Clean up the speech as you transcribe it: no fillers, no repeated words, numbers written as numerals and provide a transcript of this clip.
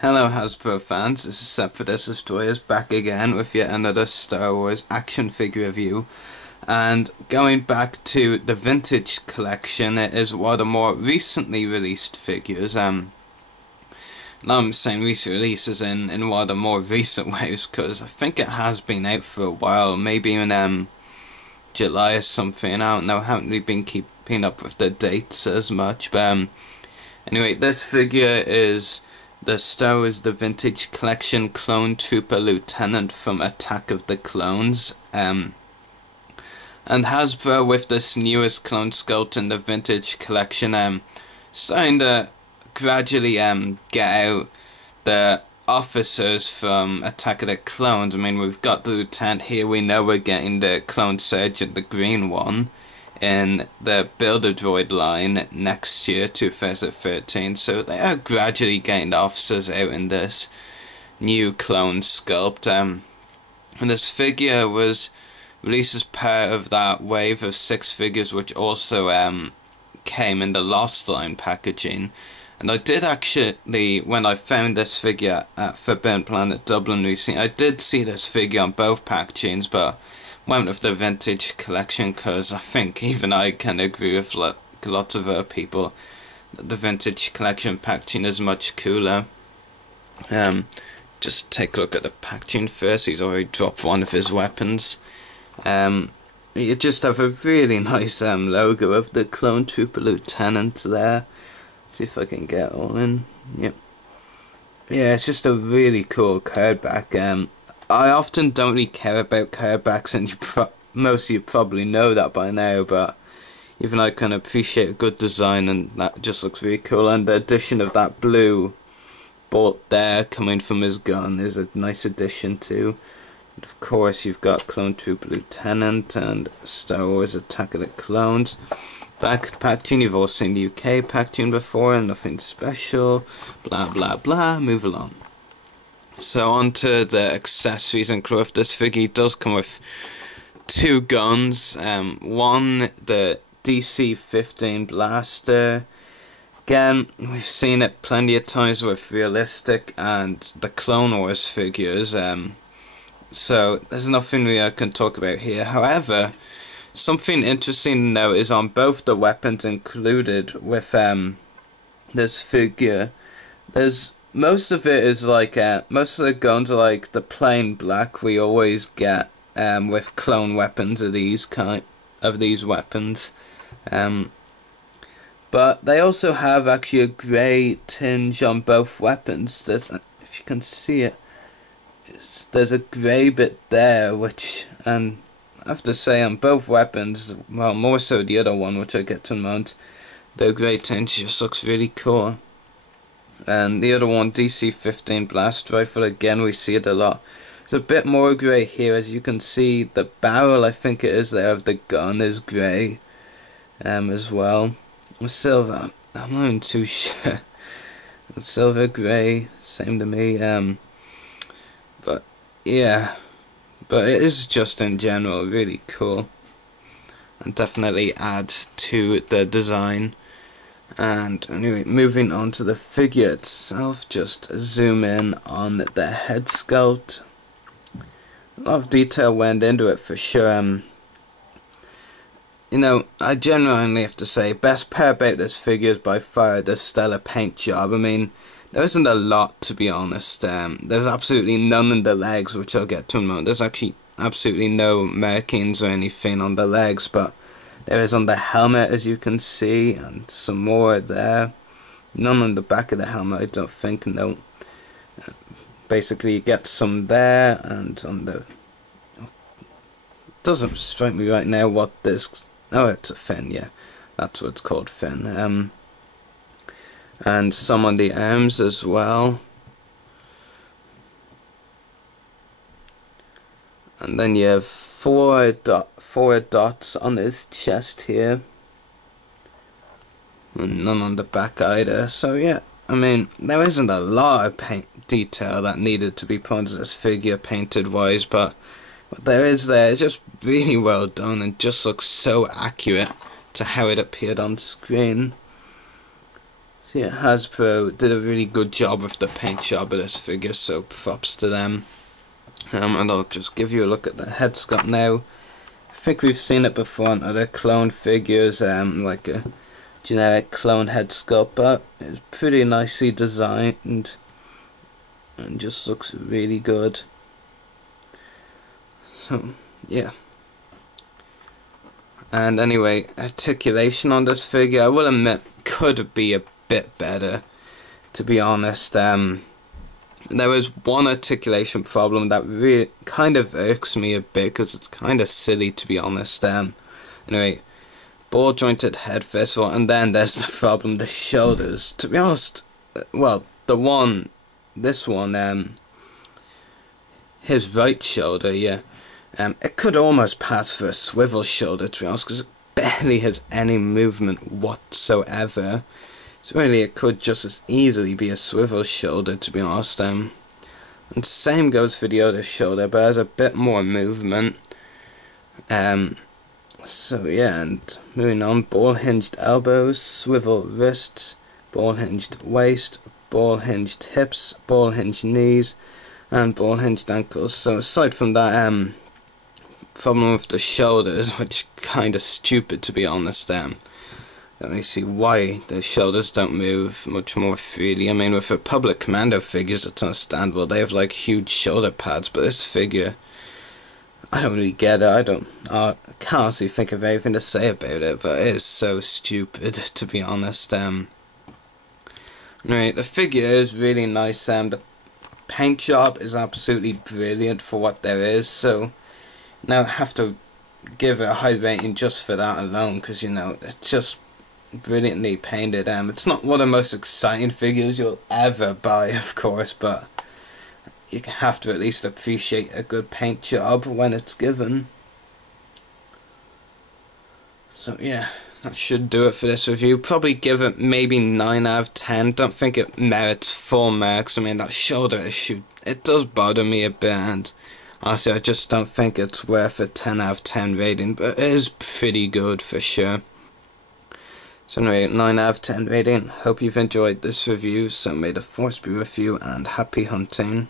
Hello Hasbro fans, this is Sep for This Destroyers back again with yet another Star Wars action figure review. And going back to the vintage collection, it is one of the more recently released figures. Now I'm saying recent releases in one of the more recent ways, because I think it has been out for a while, maybe in July or something. I don't know, I haven't really been keeping up with the dates as much, but anyway, this figure is the Star Wars The Vintage Collection Clone Trooper Lieutenant from Attack of the Clones. And Hasbro, with this newest clone sculpt in the Vintage Collection, starting to gradually get out the officers from Attack of the Clones. I mean, we've got the Lieutenant here, we know we're getting the Clone Sergeant, the green one, in the Build-A-Droid line next year, 2013, so they are gradually getting the officers out in this new clone sculpt. And this figure was released as part of that wave of 6 figures which also came in the Lost Line packaging. And I did actually, when I found this figure at Forbidden Planet Dublin recently, I did see this figure on both packagings, but went with the Vintage Collection because I think even I can agree with lots of other people that the Vintage Collection packaging is much cooler. Just take a look at the packaging first. He's already dropped one of his weapons. You just have a really nice logo of the Clone Trooper Lieutenant there. See if I can get all in. Yep. Yeah, it's just a really cool card back. I often don't really care about card backs, and most of you probably know that by now, but even I can appreciate a good design, and that just looks really cool. And the addition of that blue bolt there coming from his gun is a nice addition too. And of course you've got Clone Trooper Lieutenant and Star Wars Attack of the Clones. Back packaging, you've all seen the UK packaging before, and nothing special, blah blah blah, move along. So on to the accessories and crew of this figure. He does come with 2 guns. One, the DC-15 blaster. Again, we've seen it plenty of times with realistic and the Clone Wars figures. So there's nothing really I can talk about here. However, something interesting to note is on both the weapons included with this figure, most of it is like, most of the guns are like the plain black we always get with clone weapons of these weapons. But they also have actually a grey tinge on both weapons. There's, if you can see it, there's a grey bit there, which, and I have to say on both weapons, well, more so the other one, which I get to in a moment, the grey tinge just looks really cool. And the other one, DC-15 blast rifle, again we see it a lot. It's a bit more grey here, as you can see the barrel, I think it is there, of the gun is grey as well. Silver, I'm not even too sure. Silver, grey, same to me. But yeah, but it is just in general really cool, and definitely adds to the design. And anyway, moving on to the figure itself, just zoom in on the head sculpt. A lot of detail went into it for sure. You know, I genuinely have to say, best part about this figure is by far the stellar paint job. I mean, there isn't a lot, to be honest. There's absolutely none in the legs, which I'll get to in a moment. There's actually absolutely no markings or anything on the legs, but there is on the helmet, as you can see, and some more there. None on the back of the helmet, I don't think, no. Basically, you get some there, and on the... It doesn't strike me right now what this... Oh, it's a fin, yeah. That's what it's called, fin. And some on the arms as well. And then you have four dots on his chest here, and none on the back either. So yeah, I mean, there isn't a lot of paint detail that needed to be put into this figure painted wise, but there is there. It's just really well done and just looks so accurate to how it appeared on screen. So yeah, Hasbro did a really good job with the paint job of this figure, so props to them. And I'll just give you a look at the head sculpt now. I think we've seen it before on other clone figures, like a generic clone head sculpt, but it's pretty nicely designed and just looks really good. So yeah. And anyway, articulation on this figure, I will admit, could be a bit better, to be honest. There was one articulation problem that really kind of irks me a bit, because it's kind of silly, to be honest. Anyway, ball jointed head first of all, and then there's the problem, the shoulders. To be honest, well, this one, his right shoulder, yeah, it could almost pass for a swivel shoulder, to be honest, because it barely has any movement whatsoever. So really, it could just as easily be a swivel shoulder, to be honest. And same goes for the other shoulder, but has a bit more movement. So yeah, and moving on, ball hinged elbows, swivel wrists, ball hinged waist, ball hinged hips, ball hinged knees, and ball hinged ankles. So aside from that problem with the shoulders, which kind of stupid, to be honest, let me see why the shoulders don't move much more freely. I mean, with Republic Commando figures, it's understandable. They have like huge shoulder pads, but this figure, I don't really get it. I can't honestly think of anything to say about it, but it is so stupid, to be honest. Right, the figure is really nice. The paint job is absolutely brilliant for what there is. So now I have to give it a high rating just for that alone, because you know, it's just brilliantly painted. It's not one of the most exciting figures you'll ever buy, of course, but you have to at least appreciate a good paint job when it's given. So yeah, that should do it for this review. Probably give it maybe 9 out of 10. Don't think it merits full marks. I mean, that shoulder issue, it does bother me a bit, and honestly, I just don't think it's worth a 10 out of 10 rating, but it is pretty good for sure. So anyway, 9 out of 10 rating. Hope you've enjoyed this review. So may the force be with you, and happy hunting.